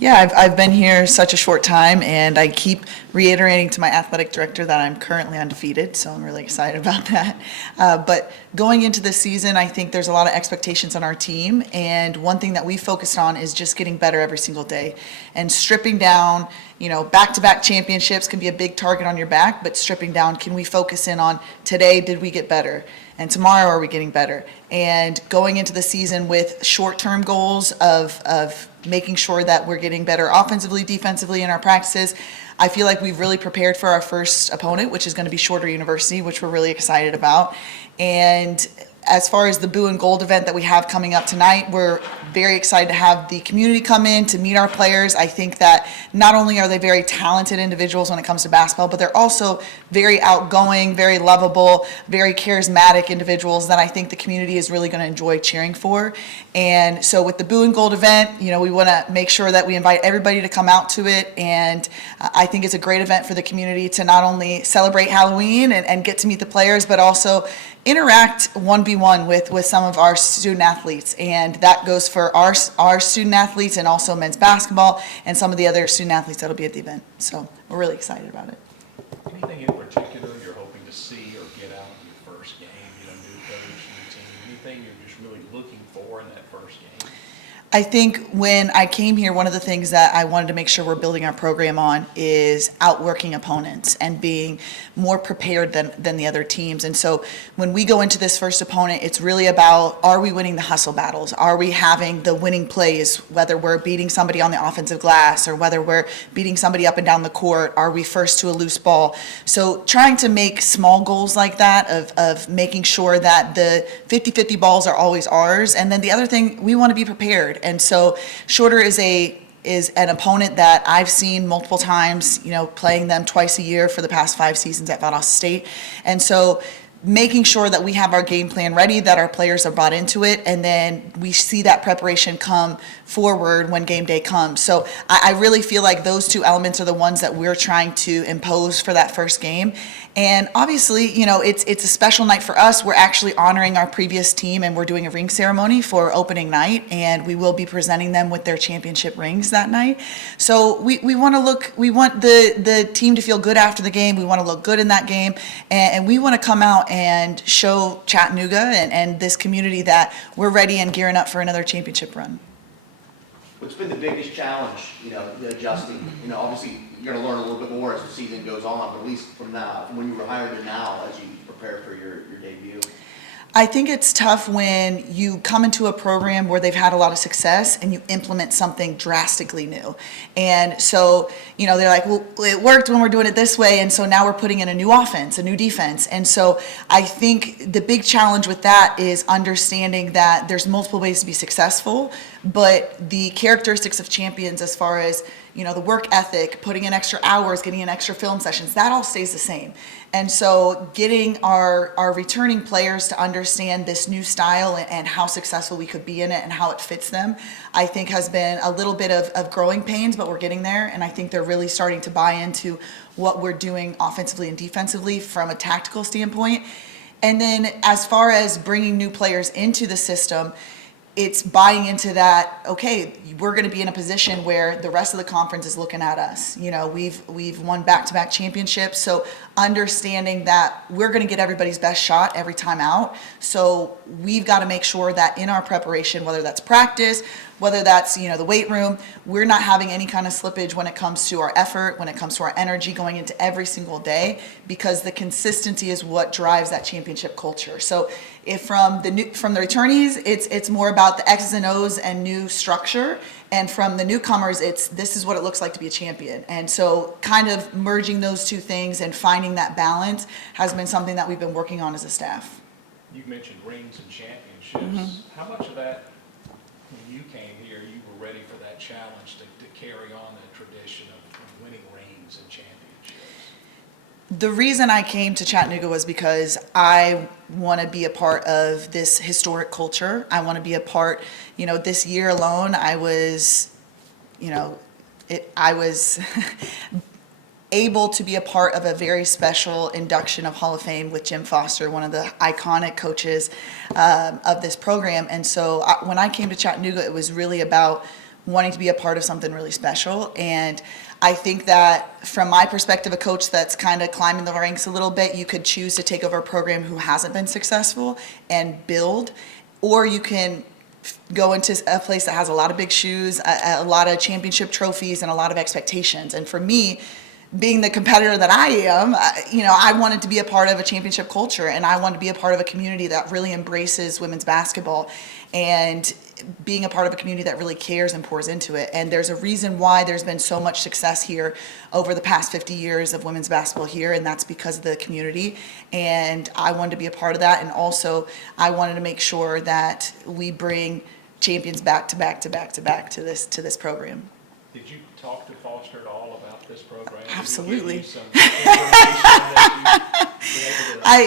Yeah, I've been here such a short time, and I keep reiterating to my athletic director that I'm currently undefeated, so I'm really excited about that. But going into this season, I think there's a lot of expectations on our team, and one thing that we focused on is just getting better every single day and stripping down. Back-to-back championships can be a big target on your back, but stripping down, can we focus in on today, did we get better? And tomorrow, are we getting better? And going into the season with short-term goals of making sure that we're getting better offensively, defensively in our practices. I feel like we've really prepared for our first opponent, which is going to be Shorter University, which we're really excited about. And as far as the Blue and Gold event that we have coming up tonight, we're very excited to have the community come in to meet our players. I think that not only are they very talented individuals when it comes to basketball, but they're also very outgoing, very lovable, very charismatic individuals that I think the community is really going to enjoy cheering for. And so with the Blue and Gold event, we want to make sure that we invite everybody to come out to it. And I think it's a great event for the community to not only celebrate Halloween and get to meet the players, but also interact 1v1 with some of our student athletes. And that goes for our student athletes and also men's basketball and some of the other student athletes that'll be at the event. So we're really excited about it. Anything in particular you're hoping to see or get out in your first game? New coach, new team, anything you're just really looking for in that first game? I think when I came here, one of the things that I wanted to make sure we're building our program on is outworking opponents and being more prepared than the other teams. And so when we go into this first opponent, it's really about, are we winning the hustle battles? Are we having the winning plays, whether we're beating somebody on the offensive glass or whether we're beating somebody up and down the court? Are we first to a loose ball? So trying to make small goals like that of making sure that the 50-50 balls are always ours. And then the other thing, we want to be prepared. And so Shorter is an opponent that I've seen multiple times, playing them twice a year for the past 5 seasons at Valdosta State. And so making sure that we have our game plan ready, that our players are bought into it, and then we see that preparation come forward when game day comes. So I really feel like those two elements are the ones that we're trying to impose for that first game. And obviously, it's a special night for us. We're actually honoring our previous team, and we're doing a ring ceremony for opening night, and we will be presenting them with their championship rings that night. So we want the team to feel good after the game. We want to look good in that game, and we want to come out and show Chattanooga and this community that we're ready and gearing up for another championship run. What's been the biggest challenge, adjusting? Obviously you're going to learn a little bit more as the season goes on, but at least from now, from when you were hired to now, as you prepare for your debut. I think it's tough when you come into a program where they've had a lot of success and you implement something drastically new. And so, they're like, well, it worked when we're doing it this way, and so now we're putting in a new offense, a new defense. And so I think the big challenge with that is understanding that there's multiple ways to be successful, but the characteristics of champions as far as, the work ethic, putting in extra hours, getting in extra film sessions, that all stays the same. And so getting our returning players to understand this new style and how successful we could be in it and how it fits them, I think has been a little bit of growing pains, but we're getting there. And I think they're really starting to buy into what we're doing offensively and defensively from a tactical standpoint. And then as far as bringing new players into the system, it's buying into that, okay, we're going to be in a position where the rest of the conference is looking at us. We've won back-to-back championships, so understanding that we're going to get everybody's best shot every time out. So we've got to make sure that in our preparation, whether that's practice, whether that's, the weight room, we're not having any kind of slippage when it comes to our effort, when it comes to our energy going into every single day, because the consistency is what drives that championship culture. So if from the returnees, it's more about the X's and O's and new structure, and from the newcomers, this is what it looks like to be a champion. And so kind of merging those two things and finding that balance has been something that we've been working on as a staff. You've mentioned rings and championships. How much of that, when you came here, you were ready for that challenge to carry on that tradition of winning rings and championships? The reason I came to Chattanooga was because I want to be a part of this historic culture. I want to be a part, this year alone, I was able to be a part of a very special induction of Hall of Fame with Jim Foster, one of the iconic coaches of this program. And so when I came to Chattanooga, it was really about wanting to be a part of something really special. And I think that from my perspective, a coach that's kind of climbing the ranks a little bit, you could choose to take over a program who hasn't been successful and build, or you can go into a place that has a lot of big shoes, a lot of championship trophies, and a lot of expectations. And for me, being the competitor that I am, I wanted to be a part of a championship culture, and I wanted to be a part of a community that really embraces women's basketball, and being a part of a community that really cares and pours into it. And there's a reason why there's been so much success here over the past 50 years of women's basketball here, and that's because of the community. And I wanted to be a part of that, and also I wanted to make sure that we bring champions back to back to back to back to this program. Did you talk to Foster at all about this program? Did he Absolutely. give you some information that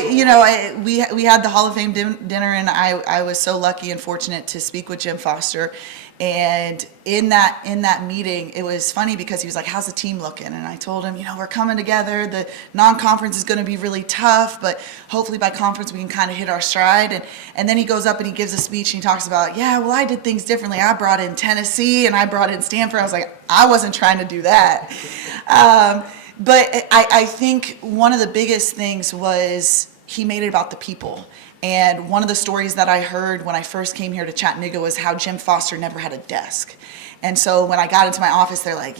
you were able to we had the Hall of Fame dinner, and I was so lucky and fortunate to speak with Jim Foster. And in that meeting, it was funny because he was like, "How's the team looking?" And I told him, we're coming together. The non-conference is going to be really tough, but hopefully by conference we can kind of hit our stride. And then he goes up and he gives a speech and he talks about, I did things differently. I brought in Tennessee and I brought in Stanford. I was like, I wasn't trying to do that. But I think one of the biggest things was he made it about the people. And one of the stories that I heard when I first came here to Chattanooga was how Jim Foster never had a desk. And so when I got into my office, they're like,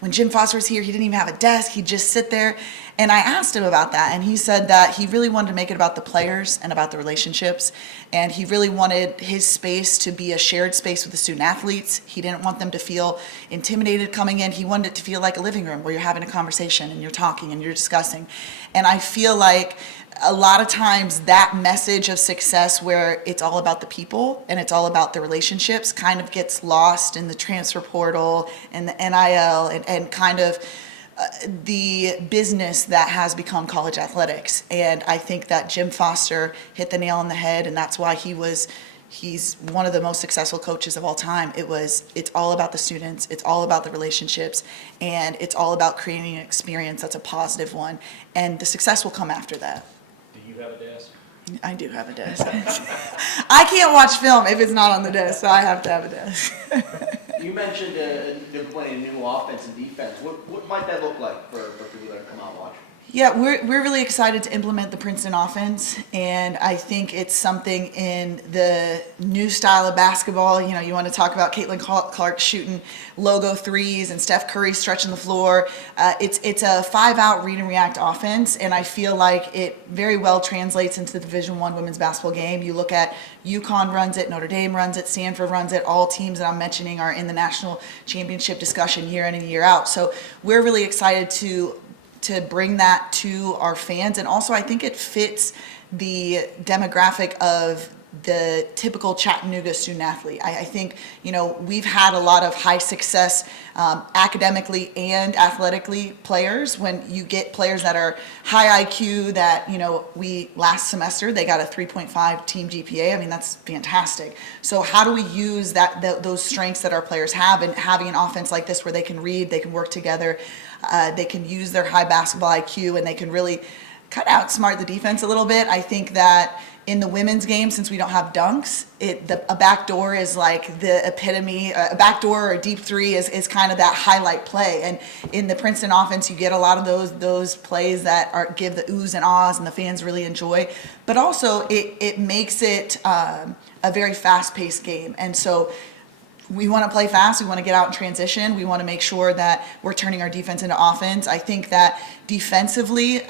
when Jim Foster was here, he didn't even have a desk. He'd just sit there. And I asked him about that. And he said that he really wanted to make it about the players and about the relationships. And he really wanted his space to be a shared space with the student athletes. He didn't want them to feel intimidated coming in. He wanted it to feel like a living room where you're having a conversation and you're talking and you're discussing. And I feel like a lot of times that message of success where it's all about the people and it's all about the relationships kind of gets lost in the transfer portal and the NIL and kind of the business that has become college athletics. And I think that Jim Foster hit the nail on the head, and that's why he's one of the most successful coaches of all time. It's all about the students, it's all about the relationships, and it's all about creating an experience that's a positive one. And the success will come after that. Do you have a desk? I do have a desk. I can't watch film if it's not on the desk, so I have to have a desk. You mentioned implementing a new offense and defense. What might that look like for people that come out and watch? Yeah, we're really excited to implement the Princeton offense, and I think it's something in the new style of basketball. You want to talk about Caitlin Clark shooting logo threes and Steph Curry stretching the floor. It's a 5-out read and react offense, and I feel like it very well translates into the Division I women's basketball game. You look at UConn runs it, Notre Dame runs it, Stanford runs it. All teams that I'm mentioning are in the national championship discussion year in and year out. So we're really excited to bring that to our fans. And also I think it fits the demographic of the typical Chattanooga student athlete. I think, we've had a lot of high success academically and athletically players. When you get players that are high IQ that, we last semester, they got a 3.5 team GPA. I mean, that's fantastic. So how do we use those strengths that our players have, and having an offense like this where they can read, they can work together, they can use their high basketball IQ, and they can really kind of outsmart the defense a little bit. I think that in the women's game, since we don't have dunks, a backdoor is like the epitome. A backdoor or a deep three is kind of that highlight play. And in the Princeton offense, you get a lot of those plays that give the oohs and ahs, and the fans really enjoy. But also, it makes it a very fast-paced game. And so we want to play fast. We want to get out in transition. We want to make sure that we're turning our defense into offense. I think that defensively,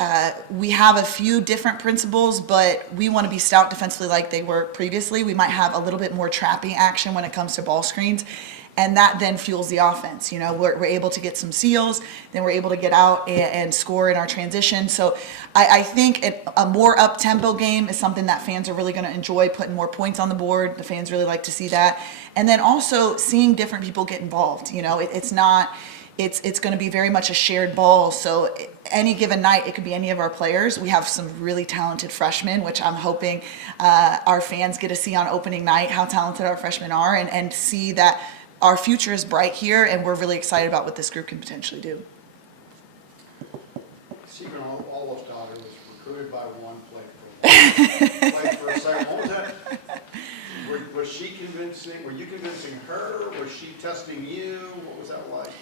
we have a few different principles, but we want to be stout defensively like they were previously. We might have a little bit more trapping action when it comes to ball screens, and that then fuels the offense. We're able to get some seals, then we're able to get out and score in our transition. So I think a more up-tempo game is something that fans are really going to enjoy, putting more points on the board. The fans really like to see that. And then also seeing different people get involved. It's going to be very much a shared ball. So any given night, it could be any of our players. We have some really talented freshmen, which I'm hoping our fans get to see on opening night, how talented our freshmen are, and see that our future is bright here, and we're really excited about what this group can potentially do. Stephen Olaf's daughter was recruited by one, played for a second. What was that? Was she convincing, were you convincing her? Was she testing you? What was that like?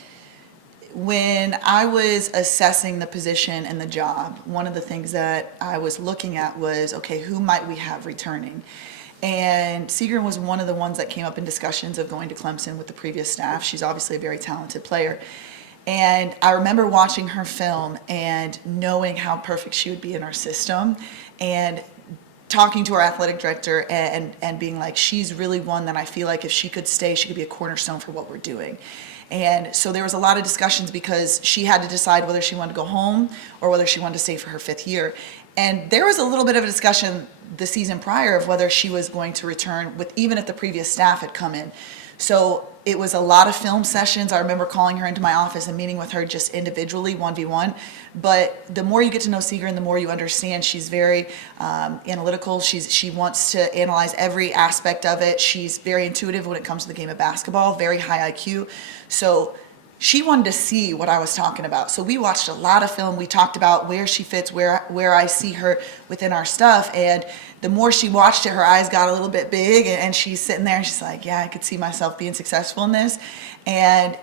When I was assessing the position and the job, one of the things that I was looking at was, okay, who might we have returning? And Seagren was one of the ones that came up in discussions of going to Clemson with the previous staff. She's obviously a very talented player. And I remember watching her film and knowing how perfect she would be in our system, and talking to our athletic director and being like, she's really one that I feel like if she could stay, she could be a cornerstone for what we're doing. And so there was a lot of discussions because she had to decide whether she wanted to go home or whether she wanted to stay for her 5th year. And there was a little bit of a discussion the season prior of whether she was going to return with, even if the previous staff had come in. So it was a lot of film sessions. I remember calling her into my office and meeting with her just individually, 1v1. But the more you get to know Seagren, the more you understand she's very analytical. She wants to analyze every aspect of it. She's very intuitive when it comes to the game of basketball, very high IQ. So she wanted to see what I was talking about. So we watched a lot of film. We talked about where she fits, where I see her within our stuff. And the more she watched it, her eyes got a little bit big, and she's sitting there and she's like, yeah, I could see myself being successful in this. And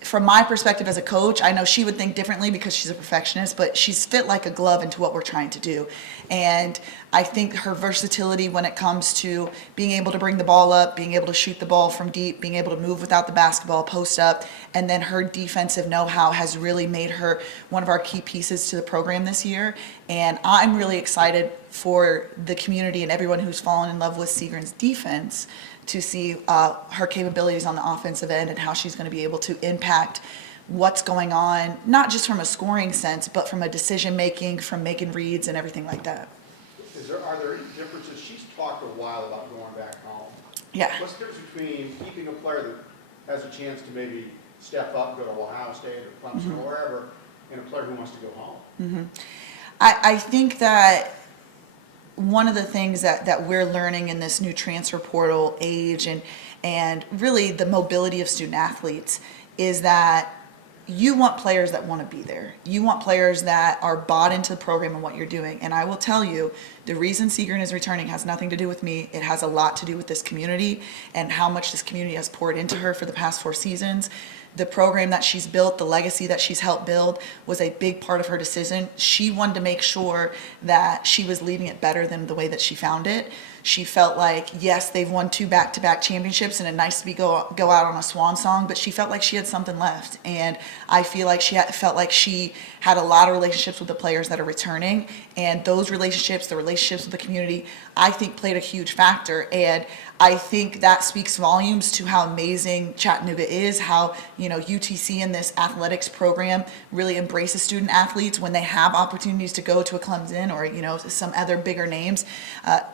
from my perspective as a coach, I know she would think differently because she's a perfectionist, but she's fit like a glove into what we're trying to do. And I think her versatility when it comes to being able to bring the ball up, being able to shoot the ball from deep, being able to move without the basketball, post up, and then her defensive know-how has really made her one of our key pieces to the program this year. And I'm really excited for the community and everyone who's fallen in love with Seagren's defense to see her capabilities on the offensive end and how she's going to be able to impact what's going on, not just from a scoring sense, but from a decision-making, from making reads and everything like that. Are there any differences? She's talked a while about going back home. Yeah. What's the difference between keeping a player that has a chance to maybe step up, go to Ohio State or Clemson or wherever, and a player who wants to go home? I think that one of the things that we're learning in this new transfer portal age and really the mobility of student athletes is that you want players that want to be there. You want players that are bought into the program and what you're doing. And I will tell you, the reason Seagren is returning has nothing to do with me. It has a lot to do with this community and how much this community has poured into her for the past 4 seasons. The program that she's built, the legacy that she's helped build was a big part of her decision. She wanted to make sure that she was leaving it better than the way that she found it. She felt like, yes, they've won 2 back-to-back championships and it's nice to go out on a swan song, but she felt like she had something left. And I feel like felt like she had a lot of relationships with the players that are returning, and those relationships, the relationships with the community, I think played a huge factor. And I think that speaks volumes to how amazing Chattanooga is, how, UTC in this athletics program really embraces student athletes when they have opportunities to go to a Clemson or, some other bigger names,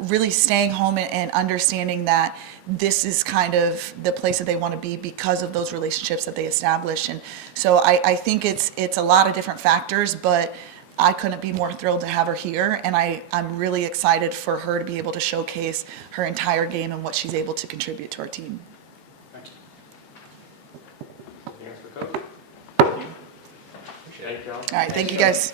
really staying home and understanding that this is kind of the place that they want to be because of those relationships that they establish. And so I think it's a lot of different factors, but I couldn't be more thrilled to have her here, and I'm really excited for her to be able to showcase her entire game and what she's able to contribute to our team. Thank you. Anything else for Coach? Appreciate it. Thank you all. All right, thank you guys.